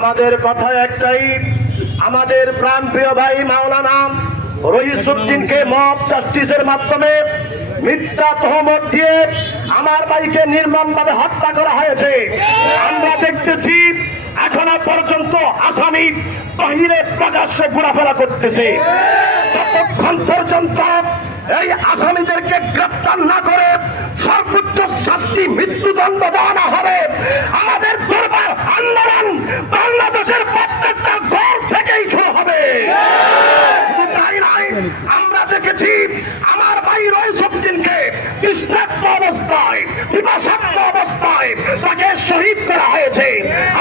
আমাদের কথা একটাই, আমাদের প্রাণপ্রিয় ভাই মাওলানা রইসউদ্দিনকে মব জাস্টিসের মাধ্যমে মিথ্যা তহমত দিয়ে আমার ভাইকে নির্মমভাবে হত্যা করা হয়েছে। আমরা দেখতেছি এখনো পর্যন্ত আসামি বাহিরে প্রকাশ্যে ঘোরাফেরা করতেছে। যতক্ষণ পর্যন্ত এই আসামিদেরকে গ্রেপ্তার না করে সর্বোচ্চ শাস্তি মৃত্যুদণ্ড দেওয়া না হবে, আমাদের দরবার আন্দোলন বাংলাদেশের প্রত্যেকটা ঘর থেকেই শুরু হবে। তাই নয়, আমরা দেখেছি আমার ভাই রইসউদ্দিনকে তৃষ্ণার্ত অবস্থায়, পিপাসার্ত অবস্থায় তাকে শহীদ করা হয়েছে।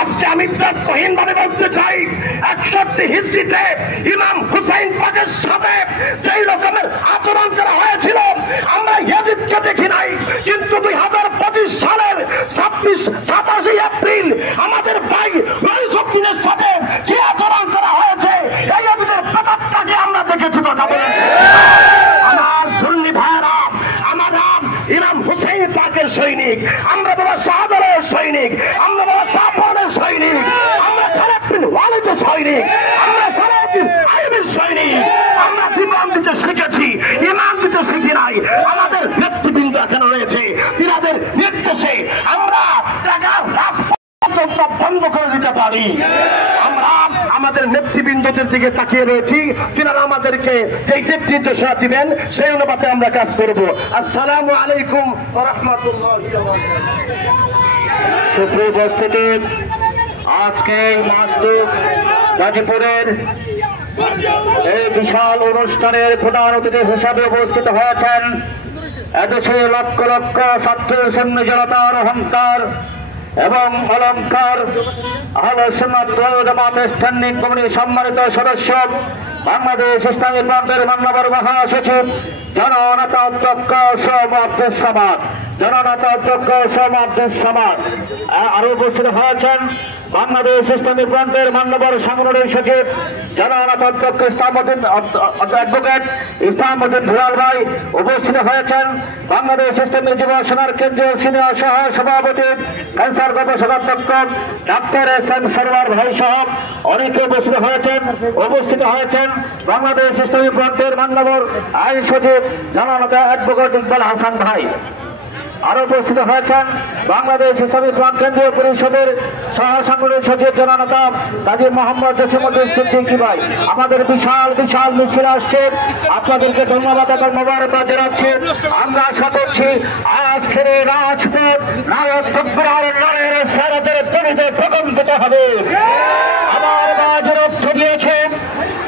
আজকে আমি তথ্যহীনভাবে বলতে চাই, 61 হিজরিতে ইমাম হুসাইন পাকের সাথে যেই রকমের আচরণ করা হয়েছিল আমরা ইয়াজিদকে দেখি নাই, কিন্তু 2025 সালের 27 এপ্রিল আমাদের ভাই রইসউদ্দিনের সাথে যে আচরণ করা হয়েছে এই ইয়াজিদের প্রতাপটাকে আমরা দেখেছি। কথা বলেন আমার সুন্নি ভাইরা, আমরা ইমাম হুসাইন পাকের সৈনিক, আমরা বাবা শাহজালালের সৈনিক, আমরা বাবা শাহজালালের সৈনিক, আমরা খালিদ বিন ওয়ালিদের সৈনিক, আমরা সালাউদ্দিন আইয়ুবের সৈনিক। আমরা জীবন দিতে শিখেছি, ইমান দিতে শিখি নাই। আমাদের নেতৃবৃন্দ এখানে রয়েছে, তিনাদের নির্দেশে আমরা টাকার রাজপথ বন্ধ করে দিতে পারি। আমরা আমাদের নেতৃবৃন্দদের দিকে তাকিয়ে রয়েছি, তিনারা আমাদেরকে যেই দিক নির্দেশনা দিবেন সেই অনুপাতে আমরা কাজ করব। আসসালামু আলাইকুম ওয়া রাহমাতুল্লাহি ওয়া বারাকাতুহু। সুপ্রিয় উপস্থিতি, আজকে মাসদুক গাজীপুরের এই বিশাল অনুষ্ঠানের প্রধান অতিথি হিসাবে উপস্থিত হয়েছেন এদেশের লক্ষ লক্ষ ছাত্র সৈন্য জনতার অহংকার এবং অলঙ্কার আহলে সুন্নাত ওয়াল জামাত স্ট্যান্ডিং কমিটির সম্মানিত সদস্য, বাংলাদেশ ইসলামী ফ্রন্টের মাননীয় মহাসচিব জননেতা অধ্যক্ষ সোম আব্দুস সামাদ, জননেতা অধ্যক্ষ সোম আব্দুস সামাদ। আরো উপস্থিত হয়েছেন বাংলাদেশ ইসলামী ফ্রন্টের মাননীয় সংগঠনের সচিব জননেতা অধ্যক্ষ ইসলামউদ্দিন অ্যাডভোকেট ইসলামউদ্দিন দুলাল ভাই। উপস্থিত হয়েছেন বাংলাদেশ ইসলামী যুব সেনার কেন্দ্রীয় সিনিয়র সহ সভাপতি ক্যান্সার গবেষণা অধ্যক্ষ ডাক্তার এস.এম. সরওয়ার ভাই সহ অনেকে উপস্থিত হয়েছেন। উপস্থিত হয়েছেন বাংলাদেশ ইসলামী ফ্রন্টের মাননীয় আইন সচিব জননেতা অ্যাডভোকেট ইকবাল হাসান ভাই। আরো উপস্থিত হয়েছেন বাংলাদেশ ইসলামী ফ্রন্ট কেন্দ্রীয় পরিষদের সহ সাংগঠনিক সচিব জননেতা কাজী মোহাম্মদ জসিমউদ্দিন সিদ্দিকী ভাই। আমাদের বিশাল বিশাল মিছিল আসছে, আপনাদেরকে ধন্যবাদ এবং মোবারকবাদ জানাচ্ছি। আমরা আশা করছি আজকের এই রাজপথ নায়ক তকবীরের লড়াইয়ের সারাতের তরিতে প্রকম্পিত হবে। আমার বাজ রক্ত দিয়েছেন,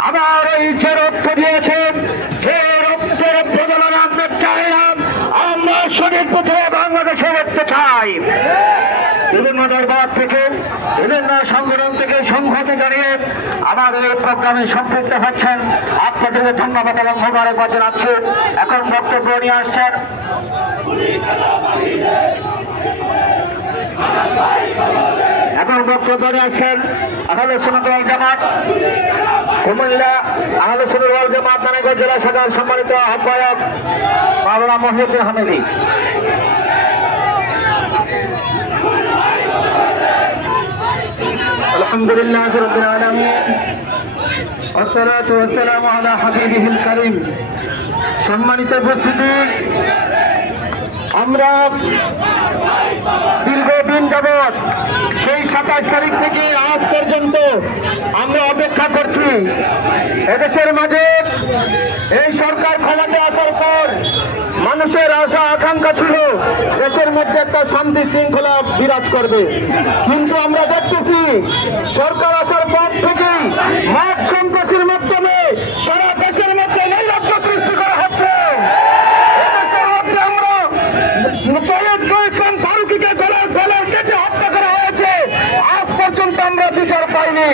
আমার এই যে রক্ত দিয়েছেন, যে রক্তের প্রজনন আমরা চাই না, আমরা শরীর পথে বাংলাদেশে দেখতে চাই। বিভিন্ন দরবার থেকে, বিভিন্ন সংগঠন থেকে সংহতি জানিয়ে আমাদের এই প্রোগ্রামে সম্পৃক্ত হচ্ছেন, আপনাদেরকে ধন্যবাদ এবং মোবারকবাদ জানাচ্ছি। এখন বক্তব্য নিয়ে আসছেন আহলে সুন্নাত ওয়াল জামাত কুমিল্লা, আহলে সুন্নাত ওয়াল জামাত নারায়ণগঞ্জ জেলা শাখার সম্মানিত আহ্বায়ক মাওলানা মহিউদ্দিন হামিদি। আলহামদুলিল্লাহ রাব্বিল আলামিন ওয়াসসালাতু ওয়াসসালামু আলা হাবিবিহিল কারীম। সম্মানিত উপস্থিতি, আমরা দীর্ঘদিন যাবৎ সেই 27 তারিখ থেকে আজ পর্যন্ত আমরা অপেক্ষা করছি। এদেশের মাঝে এই সরকার ক্ষমতায় আসার পর মানুষের আশা আকাঙ্ক্ষা ছিল দেশের মধ্যে একটা শান্তি শৃঙ্খলা বিরাজ করবে, কিন্তু আমরা দেখতেছি সরকার আসার পর থেকেই মব সন্ত্রাসের মাধ্যমে সারা দেশের মধ্যে নৈরাজ্য সৃষ্টি করা হচ্ছে। এদেশের মধ্যে আমরা ফারুকিকে গলার ফেলে কেটে হত্যা করা হয়েছে, আজ পর্যন্ত আমরা বিচার পাইনি।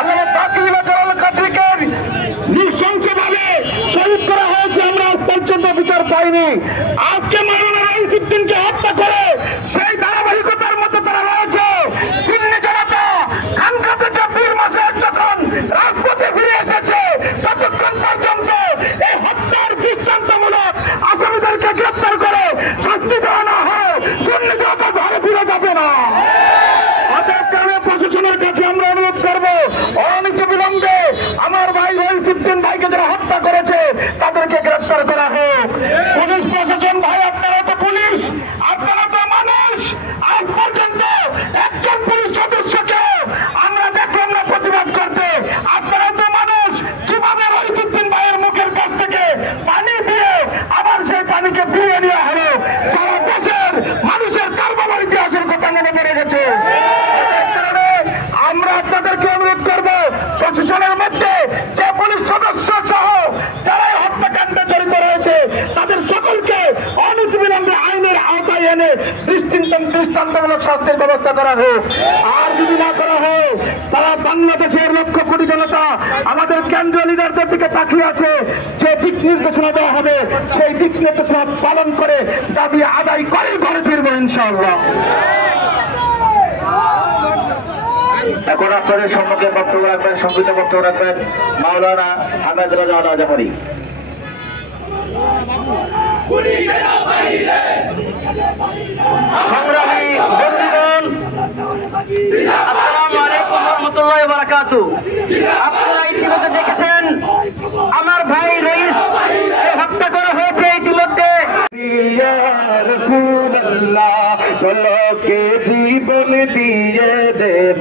আমরা বাকিলা জালাল কাদরিকে নৃশংসভাবে শহীদ করা হয়েছে, আমরা আজ পর্যন্ত বিচার পাইনি। আজকে মাওলানা রইসউদ্দিনকে হত্যা করে সেই ধারাবাহিকতার মধ্যে তারা রয়েছে। সুন্নি জনতা খানকা থেকে 20 মাসে যখন রাজপথে ফিরে এসেছে, ততক্ষণ পর্যন্ত এই হত্যার দৃষ্টান্তমূলক আসামিদেরকে গ্রেপ্তার করে শাস্তি দেওয়া না হয় সুন্নি জনতা ঘরে ফিরে যাবে না। অতএব প্রশাসনের কাছে আমরা অনুরোধ সদস্যকে আমরা দেখলাম না প্রতিবাদ করতে। আপনারা তো মানুষ, কিভাবে রহিসুদ্দিন ভাইয়ের মুখের কাছ থেকে পানি দিয়ে আবার সেই পানিকে ফিরিয়ে নেওয়া হলো। সারা দেশের মানুষের কারবালার ইতিহাসের কথা মনে পড়ে গেছে। আমরা আপনাদেরকে অনুরোধ করব, প্রশাসনের মধ্যে যে পুলিশ সদস্য সহ যারা হত্যাকাণ্ডে জড়িত রয়েছে তাদের সকলকে অনতিবিলম্বে আইনের আওতায় এনে দৃষ্টান্তমূলক শাস্তির ব্যবস্থা করা হোক। আর যদি না করা হয়, তারা বাংলাদেশের লক্ষ কোটি জনতা আমাদের কেন্দ্রীয় লিডারদের দিকে তাকিয়ে আছে। যে দিক নির্দেশনা দেওয়া হবে সেই দিক নির্দেশনা পালন করে দাবি আদায় করে ঘরে ফিরবো ইনশাআল্লাহ। এখন আপনাদের সম্মুখে বক্তব্য রাখবেন, সংক্ষিপ্ত বক্তব্য রাখবেন মাওলানা হামেদ রাজা রাজামরি। সংগ্রামী বন্ধুগণ, আসসালামু আলাইকুম ওয়া রাহমাতুল্লাহি ওয়া বারাকাতুহু। আপনারা ইতিমধ্যে দেখেছেন আমার ভাই রইস হত্যা করা হয়েছে। ইতিমধ্যে ইয়া রাসূলুল্লাহ বলকে জীবন দিয়ে দেব,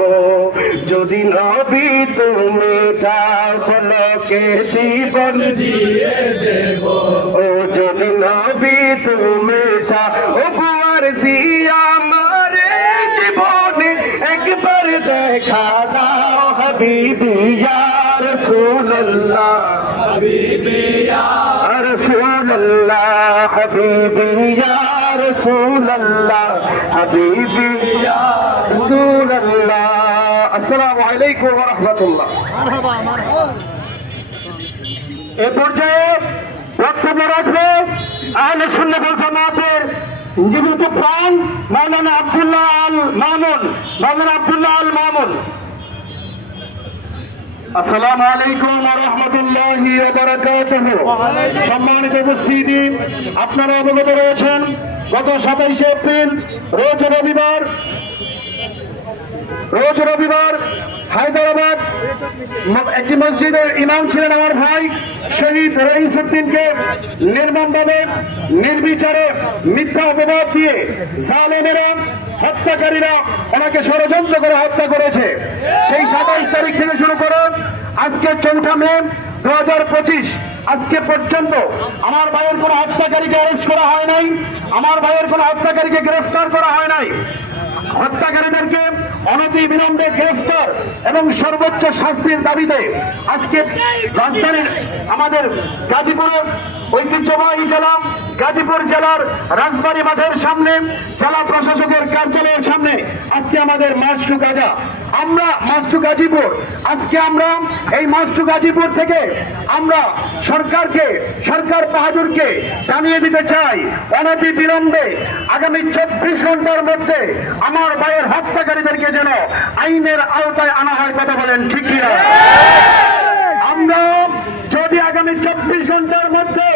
যদি নবী তুমি চাও বলকে জীবন দিয়ে দেব, ও যদি নবী তুমি চাও, ও কুমার জিয়া আমারে জীবনে একবার দেখা দাও, হাবিবি ইয়া রাসূলুল্লাহ, হাবিবি ইয়া রাসূলুল্লাহ, হাবিবি ইয়া রাসূলুল্লাহ, হাবিবি ইয়া রাসূলুল্লাহ। আসসালামু আলাইকুম ওয়া রাহমাতুল্লাহ। এ পর্যায়ে বক্তব্য রাখবে আহলে সুন্নাত ওয়াল জামাতের জীবিত প্রাণ মাওলানা আব্দুল্লাহ আল মামুন। মাওলানা আব্দুল্লাহ আল মামুন। আসসালামু আলাইকুম ওয়া রাহমাতুল্লাহি ওয়া বারাকাতুহু। সম্মানিত উপস্থিতি, আপনারা অবগত রয়েছেন গত 27 এপ্রিল রোজ রবিবার হায়দ্রাবাদ একটি মসজিদের ইমাম ছিলেন আমার ভাই শহীদ রহিসুদ্দিনকে নির্মমভাবে নির্বিচারে মিথ্যা অপবাদ দিয়ে জালেমেরা হত্যাকারীরা ওনাকে ষড়যন্ত্র করে হত্যা করেছে। সেই 27 তারিখ থেকে শুরু করে আজকে 4 মে 2025 আজকে পর্যন্ত আমার ভাইয়ের কোন হত্যাকারীকে অ্যারেস্ট করা হয় নাই, আমার ভাইয়ের কোন হত্যাকারীকে গ্রেফতার করা হয় নাই। হত্যাকারীদেরকে অনতি বিলম্বে গ্রেফতার এবং সর্বোচ্চ শাস্তির দাবিতে আজকে রাজধানীর আমাদের গাজীপুরের ঐতিহ্যবাহী জেলা গাজীপুর জেলার রাজবাড়ী মাঠের সামনে জেলা প্রশাসকের কার্যালয়ের সামনে আজকে আমাদের মার্চ টু গাজা, আমরা মার্চ টু গাজীপুর। আজকে আমরা এই মার্চ টু গাজীপুর থেকে আমরা সরকার বাহাদুরকে জানিয়ে দিতে চাই, অনতি বিলম্বে আগামী 24 ঘন্টার মধ্যে আমার ভাইয়ের হত্যাকারীদেরকে যেন আইনের আওতায় আনা হয়। কথা বলেন ঠিক কিনা? আমরা যদি আগামী 24 ঘন্টার মধ্যে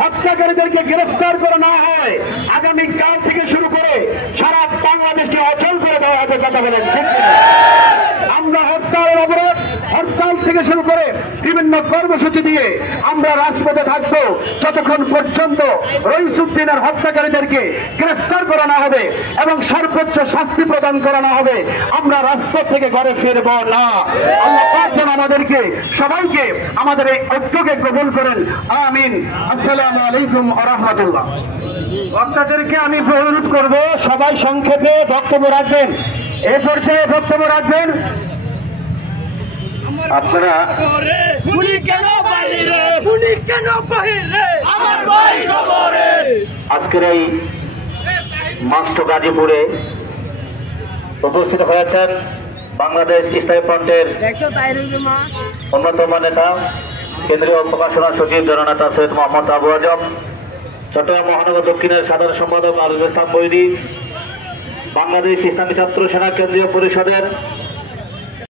হত্যাকারীদেরকে গ্রেফতার করা না হয়, আগামী কাল থেকে শুরু করে সারা বাংলাদেশকে অচল করে দেওয়া হবে। কথা বলেন ঠিক কিনা? আমরা হরতালের অবরোধ, হরতাল থেকে শুরু করে বিভিন্ন কর্মসূচি দিয়ে আমরা রাজপথে থাকবো যতক্ষণ পর্যন্ত রহিসুদ্দিনের হত্যাকারীদেরকে গ্রেফতার করা না হবে এবং সর্বোচ্চ শাস্তি প্রদান করা না হবে, আমরা রাজপথ থেকে ঘরে ফিরবো না। আল্লাহ পাক যেন আমাদেরকে সবাইকে আমাদের এই ঐক্যকে কবুল করেন, আমিন। আসসালামু আলাইকুম ওয়া রাহমাতুল্লাহ। বক্তাদেরকে আমি অনুরোধ করব সবাই সংক্ষেপে বক্তব্য রাখবেন। এ পর্যায়ে বক্তব্য রাখবেন আপনারা। আজকের এই মার্চ টু গাজীপুরে উপস্থিত হয়েছেন বাংলাদেশ ইসলামী ফ্রন্টের অন্যতম নেতা কেন্দ্রীয় প্রকাশনা সচিব জননেতা সৈয়দ মোহাম্মদ আবু আজম, চট্টগ্রাম মহানগর দক্ষিণের সাধারণ সম্পাদক আরুল ইসলাম বৈদি, বাংলাদেশ ইসলামী ছাত্র সেনা কেন্দ্রীয় পরিষদের